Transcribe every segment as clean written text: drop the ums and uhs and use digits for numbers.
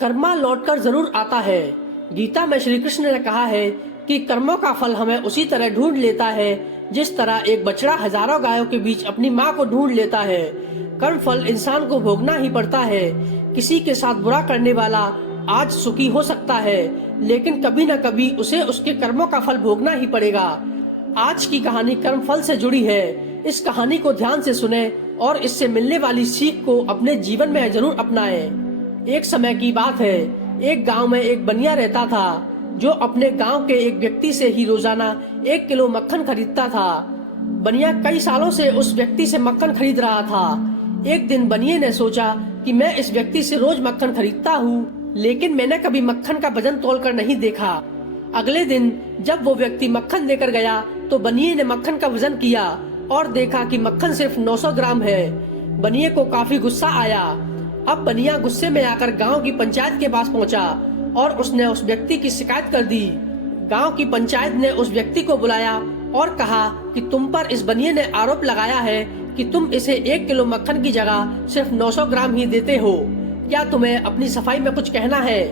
कर्मा लौटकर जरूर आता है। गीता में श्री कृष्ण ने कहा है कि कर्मों का फल हमें उसी तरह ढूंढ लेता है जिस तरह एक बछड़ा हजारों गायों के बीच अपनी माँ को ढूंढ लेता है। कर्म फल इंसान को भोगना ही पड़ता है। किसी के साथ बुरा करने वाला आज सुखी हो सकता है, लेकिन कभी न कभी उसे उसके कर्मों का फल भोगना ही पड़ेगा। आज की कहानी कर्म फल से जुड़ी है। इस कहानी को ध्यान से सुने और इससे मिलने वाली सीख को अपने जीवन में जरूर अपनाएं। एक समय की बात है, एक गांव में एक बनिया रहता था जो अपने गांव के एक व्यक्ति से ही रोजाना 1 किलो मक्खन खरीदता था। बनिया कई सालों से उस व्यक्ति से मक्खन खरीद रहा था। एक दिन बनिए ने सोचा कि मैं इस व्यक्ति से रोज मक्खन खरीदता हूँ, लेकिन मैंने कभी मक्खन का वजन तोलकर नहीं देखा। अगले दिन जब वो व्यक्ति मक्खन लेकर गया तो बनिए ने मक्खन का वजन किया और देखा कि मक्खन सिर्फ 900 ग्राम है। बनिए को काफी गुस्सा आया। अब बनिया गुस्से में आकर गांव की पंचायत के पास पहुंचा और उसने उस व्यक्ति की शिकायत कर दी। गांव की पंचायत ने उस व्यक्ति को बुलाया और कहा कि तुम पर इस बनिए ने आरोप लगाया है कि तुम इसे 1 किलो मक्खन की जगह सिर्फ 900 ग्राम ही देते हो। क्या तुम्हें अपनी सफाई में कुछ कहना है?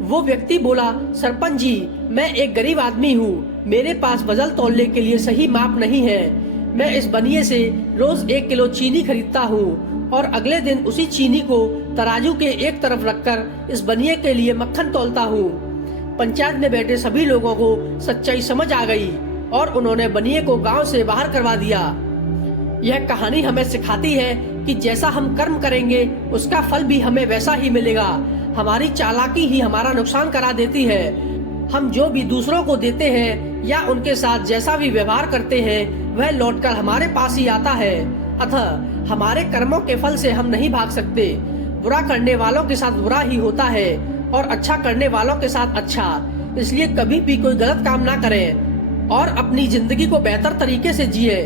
वो व्यक्ति बोला, सरपंच जी, मैं एक गरीब आदमी हूँ, मेरे पास वजन तौलने के लिए सही माप नहीं है। मैं इस बनिए से रोज 1 किलो चीनी खरीदता हूँ और अगले दिन उसी चीनी को तराजू के एक तरफ रखकर इस बनिए के लिए मक्खन तौलता हूँ। पंचायत में बैठे सभी लोगों को सच्चाई समझ आ गई और उन्होंने बनिए को गांव से बाहर करवा दिया। यह कहानी हमें सिखाती है कि जैसा हम कर्म करेंगे उसका फल भी हमें वैसा ही मिलेगा। हमारी चालाकी ही हमारा नुकसान करा देती है। हम जो भी दूसरों को देते हैं या उनके साथ जैसा भी व्यवहार करते हैं वह लौटकर हमारे पास ही आता है। अतः हमारे कर्मों के फल से हम नहीं भाग सकते। बुरा करने वालों के साथ बुरा ही होता है और अच्छा करने वालों के साथ अच्छा। इसलिए कभी भी कोई गलत काम ना करें और अपनी जिंदगी को बेहतर तरीके से जिए।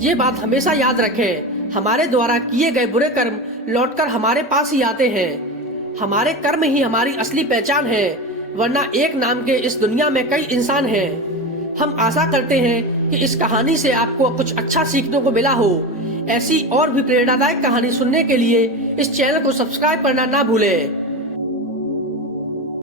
ये बात हमेशा याद रखें, हमारे द्वारा किए गए बुरे कर्म लौटकर हमारे पास ही आते हैं। हमारे कर्म ही हमारी असली पहचान है, वरना एक नाम के इस दुनिया में कई इंसान हैं। हम आशा करते हैं कि इस कहानी से आपको कुछ अच्छा सीखने को मिला हो। ऐसी और भी प्रेरणादायक कहानी सुनने के लिए इस चैनल को सब्सक्राइब करना ना भूलें।